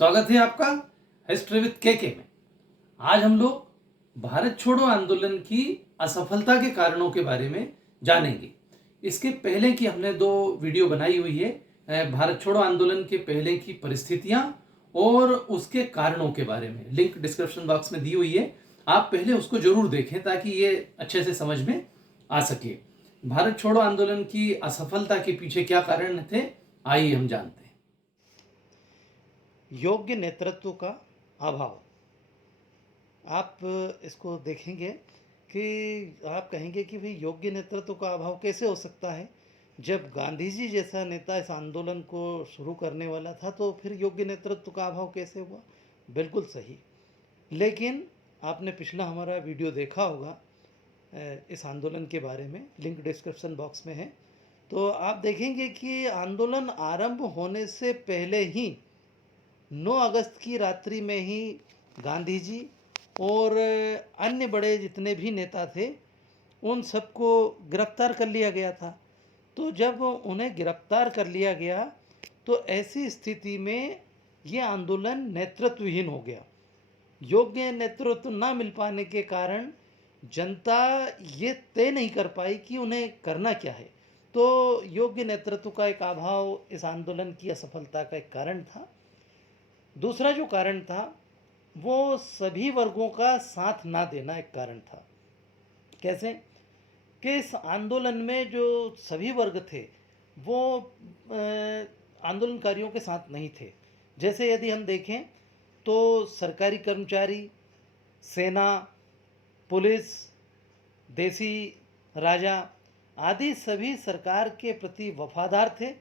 स्वागत है आपका हिस्ट्री विद के में। आज हम लोग भारत छोड़ो आंदोलन की असफलता के कारणों के बारे में जानेंगे। इसके पहले की हमने 2 वीडियो बनाई हुई है, भारत छोड़ो आंदोलन के पहले की परिस्थितियां और उसके कारणों के बारे में। लिंक डिस्क्रिप्शन बॉक्स में दी हुई है, आप पहले उसको जरूर देखें ताकि ये अच्छे से समझ में आ सके। भारत छोड़ो आंदोलन की असफलता के पीछे क्या कारण थे, आइए हम जानते हैं। योग्य नेतृत्व का अभाव। आप इसको देखेंगे कि आप कहेंगे कि भाई योग्य नेतृत्व का अभाव कैसे हो सकता है। जब गांधी जी जैसा नेता इस आंदोलन को शुरू करने वाला था तो फिर योग्य नेतृत्व का अभाव कैसे हुआ। बिल्कुल सही। लेकिन आपने पिछला हमारा वीडियो देखा होगा इस आंदोलन के बारे में, लिंक डिस्क्रिप्शन बॉक्स में है। तो आप देखेंगे कि आंदोलन आरंभ होने से पहले ही 9 अगस्त की रात्रि में ही गांधी जी और अन्य बड़े जितने भी नेता थे उन सबको गिरफ्तार कर लिया गया था। तो जब उन्हें गिरफ्तार कर लिया गया तो ऐसी स्थिति में ये आंदोलन नेतृत्वहीन हो गया। योग्य नेतृत्व ना मिल पाने के कारण जनता ये तय नहीं कर पाई कि उन्हें करना क्या है। तो योग्य नेतृत्व का एक अभाव इस आंदोलन की असफलता का एक कारण था। दूसरा जो कारण था वो सभी वर्गों का साथ ना देना एक कारण था। कैसे कि इस आंदोलन में जो सभी वर्ग थे वो आंदोलनकारियों के साथ नहीं थे। जैसे यदि हम देखें तो सरकारी कर्मचारी, सेना, पुलिस, देसी राजा आदि सभी सरकार के प्रति वफादार थे,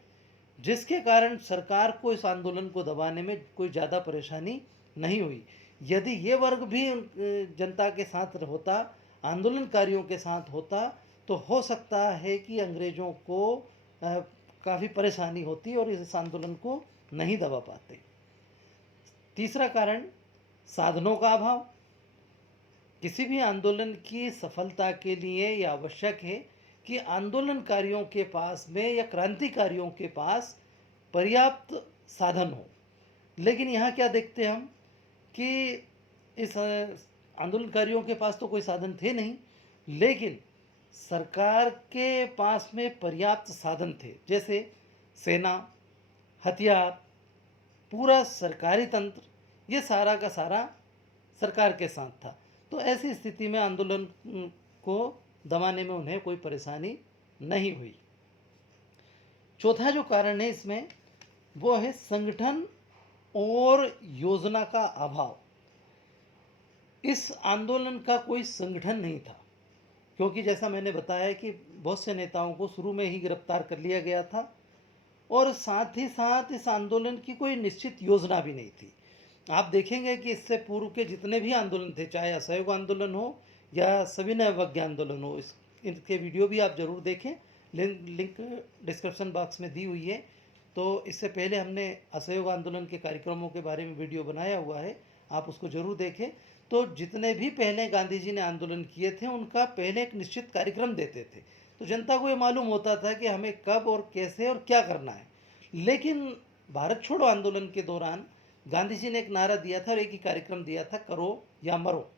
जिसके कारण सरकार को इस आंदोलन को दबाने में कोई ज़्यादा परेशानी नहीं हुई। यदि ये वर्ग भी जनता के साथ होता, आंदोलनकारियों के साथ होता, तो हो सकता है कि अंग्रेज़ों को काफ़ी परेशानी होती और इस आंदोलन को नहीं दबा पाते। तीसरा कारण साधनों का अभाव। किसी भी आंदोलन की सफलता के लिए यह आवश्यक है कि आंदोलनकारियों के पास में या क्रांतिकारियों के पास पर्याप्त साधन हो। लेकिन यहाँ क्या देखते हम कि इस आंदोलनकारियों के पास तो कोई साधन थे नहीं, लेकिन सरकार के पास में पर्याप्त साधन थे। जैसे सेना, हथियार, पूरा सरकारी तंत्र, ये सारा का सारा सरकार के साथ था। तो ऐसी स्थिति में आंदोलन को दबाने में उन्हें कोई परेशानी नहीं हुई। चौथा जो कारण है इसमें वो है संगठन और योजना का अभाव। इस आंदोलन का कोई संगठन नहीं था, क्योंकि जैसा मैंने बताया कि बहुत से नेताओं को शुरू में ही गिरफ्तार कर लिया गया था और साथ ही साथ इस आंदोलन की कोई निश्चित योजना भी नहीं थी। आप देखेंगे कि इससे पूर्व के जितने भी आंदोलन थे, चाहे असहयोग आंदोलन हो या सविनय अवज्ञा आंदोलन हो, इनके वीडियो भी आप ज़रूर देखें, लिंक डिस्क्रिप्शन बॉक्स में दी हुई है। तो इससे पहले हमने असहयोग आंदोलन के कार्यक्रमों के बारे में वीडियो बनाया हुआ है, आप उसको ज़रूर देखें। तो जितने भी पहले गांधी जी ने आंदोलन किए थे उनका पहले एक निश्चित कार्यक्रम देते थे, तो जनता को ये मालूम होता था कि हमें कब और कैसे और क्या करना है। लेकिन भारत छोड़ो आंदोलन के दौरान गांधी जी ने एक नारा दिया था और एक ही कार्यक्रम दिया था, करो या मरो,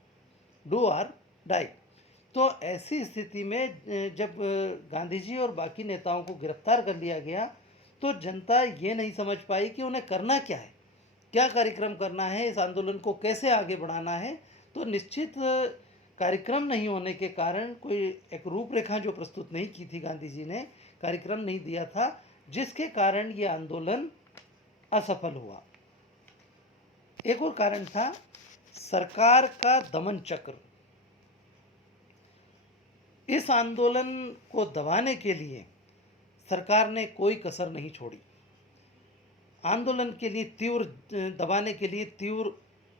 डू और डाई। तो ऐसी स्थिति में जब गांधी जी और बाकी नेताओं को गिरफ्तार कर लिया गया तो जनता ये नहीं समझ पाई कि उन्हें करना क्या है, क्या कार्यक्रम करना है, इस आंदोलन को कैसे आगे बढ़ाना है। तो निश्चित कार्यक्रम नहीं होने के कारण, कोई एक रूपरेखा जो प्रस्तुत नहीं की थी गांधी जी ने, कार्यक्रम नहीं दिया था, जिसके कारण ये आंदोलन असफल हुआ। एक और कारण था सरकार का दमन चक्र। इस आंदोलन को दबाने के लिए सरकार ने कोई कसर नहीं छोड़ी। आंदोलन के लिए दबाने के लिए तीव्र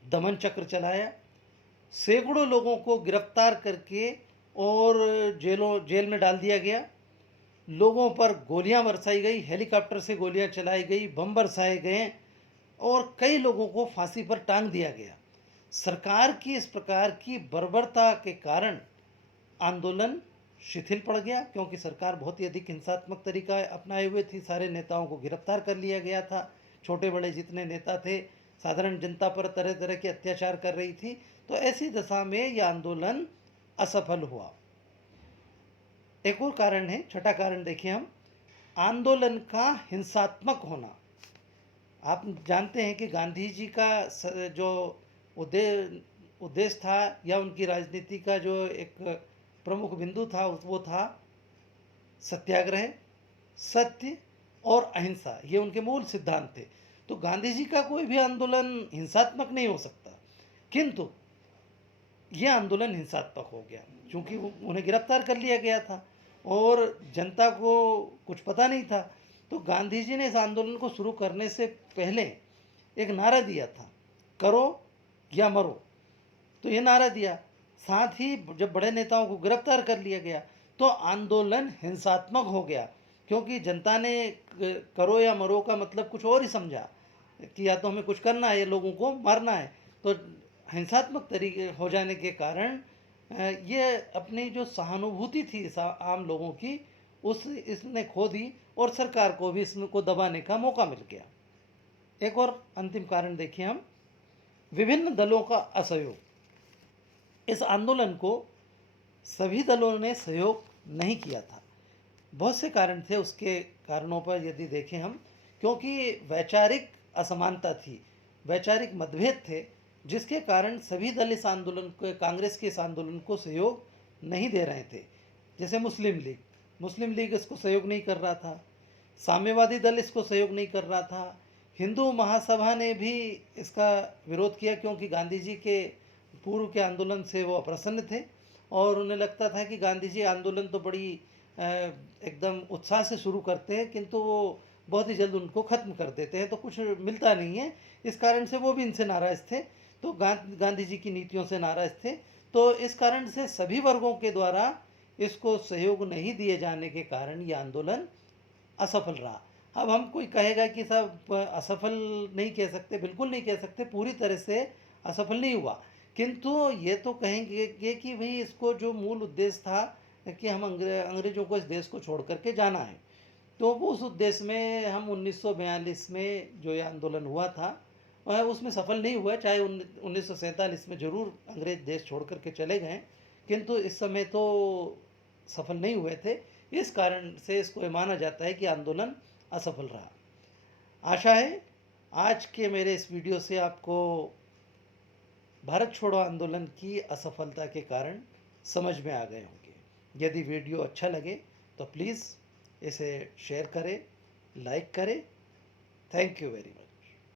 दमन चक्र चलाया, सैकड़ों लोगों को गिरफ्तार करके और जेल में डाल दिया गया। लोगों पर गोलियां बरसाई गई, हेलीकॉप्टर से गोलियां चलाई गई, बम बरसाए गए और कई लोगों को फांसी पर टांग दिया गया। सरकार की इस प्रकार की बर्बरता के कारण आंदोलन शिथिल पड़ गया, क्योंकि सरकार बहुत ही अधिक हिंसात्मक तरीका अपनाए हुए थी। सारे नेताओं को गिरफ्तार कर लिया गया था, छोटे बड़े जितने नेता थे साधारण जनता पर तरह तरह के अत्याचार कर रही थी। तो ऐसी दशा में यह आंदोलन असफल हुआ। एक और कारण है, छठा कारण देखिए हम, आंदोलन का हिंसात्मक होना। आप जानते हैं कि गांधी जी का जो उद्देश्य था या उनकी राजनीति का जो एक प्रमुख बिंदु था वो था सत्याग्रह, सत्य और अहिंसा। ये उनके मूल सिद्धांत थे। तो गांधी जी का कोई भी आंदोलन हिंसात्मक नहीं हो सकता, किंतु यह आंदोलन हिंसात्मक हो गया क्योंकि उन्हें गिरफ्तार कर लिया गया था और जनता को कुछ पता नहीं था। तो गांधी जी ने इस आंदोलन को शुरू करने से पहले एक नारा दिया था, करो या मरो। तो ये नारा दिया। साथ ही जब बड़े नेताओं को गिरफ्तार कर लिया गया तो आंदोलन हिंसात्मक हो गया, क्योंकि जनता ने करो या मरो का मतलब कुछ और ही समझा कि या तो हमें कुछ करना है या लोगों को मारना है। तो हिंसात्मक तरीके हो जाने के कारण ये अपनी जो सहानुभूति थी आम लोगों की इसने खो दी और सरकार को भी इसको दबाने का मौका मिल गया। एक और अंतिम कारण देखिए हम, विभिन्न दलों का असहयोग। इस आंदोलन को सभी दलों ने सहयोग नहीं किया था। बहुत से कारण थे। उसके कारणों पर यदि देखें हम, क्योंकि वैचारिक असमानता थी, वैचारिक मतभेद थे, जिसके कारण सभी दल इस आंदोलन को, कांग्रेस के इस आंदोलन को सहयोग नहीं दे रहे थे। जैसे मुस्लिम लीग इसको सहयोग नहीं कर रहा था, साम्यवादी दल इसको सहयोग नहीं कर रहा था, हिंदू महासभा ने भी इसका विरोध किया क्योंकि गांधी जी के पूर्व के आंदोलन से वो अप्रसन्न थे और उन्हें लगता था कि गांधी जी आंदोलन तो बड़ी एकदम उत्साह से शुरू करते हैं किंतु वो बहुत ही जल्द उनको ख़त्म कर देते हैं, तो कुछ मिलता नहीं है। इस कारण से वो भी इनसे नाराज़ थे, तो गांधी जी की नीतियों से नाराज़ थे। तो इस कारण से सभी वर्गों के द्वारा इसको सहयोग नहीं दिए जाने के कारण ये आंदोलन असफल रहा। अब हम कोई कहेगा कि साहब असफल नहीं कह सकते, बिल्कुल नहीं कह सकते, पूरी तरह से असफल नहीं हुआ, किंतु ये तो कहेंगे कि भाई इसको जो मूल उद्देश्य था कि हम अंग्रेज़ों को इस देश को छोड़ करके जाना है, तो वो उस उद्देश्य में हम 1942 में जो ये आंदोलन हुआ था वह उसमें सफल नहीं हुआ। चाहे 1947 में ज़रूर अंग्रेज़ देश छोड़ करके चले गए, किंतु इस समय तो सफल नहीं हुए थे। इस कारण से इसको माना जाता है कि आंदोलन असफल रहा। आशा है आज के मेरे इस वीडियो से आपको भारत छोड़ो आंदोलन की असफलता के कारण समझ में आ गए होंगे। यदि वीडियो अच्छा लगे तो प्लीज़ इसे शेयर करें, लाइक करें। Thank you very much.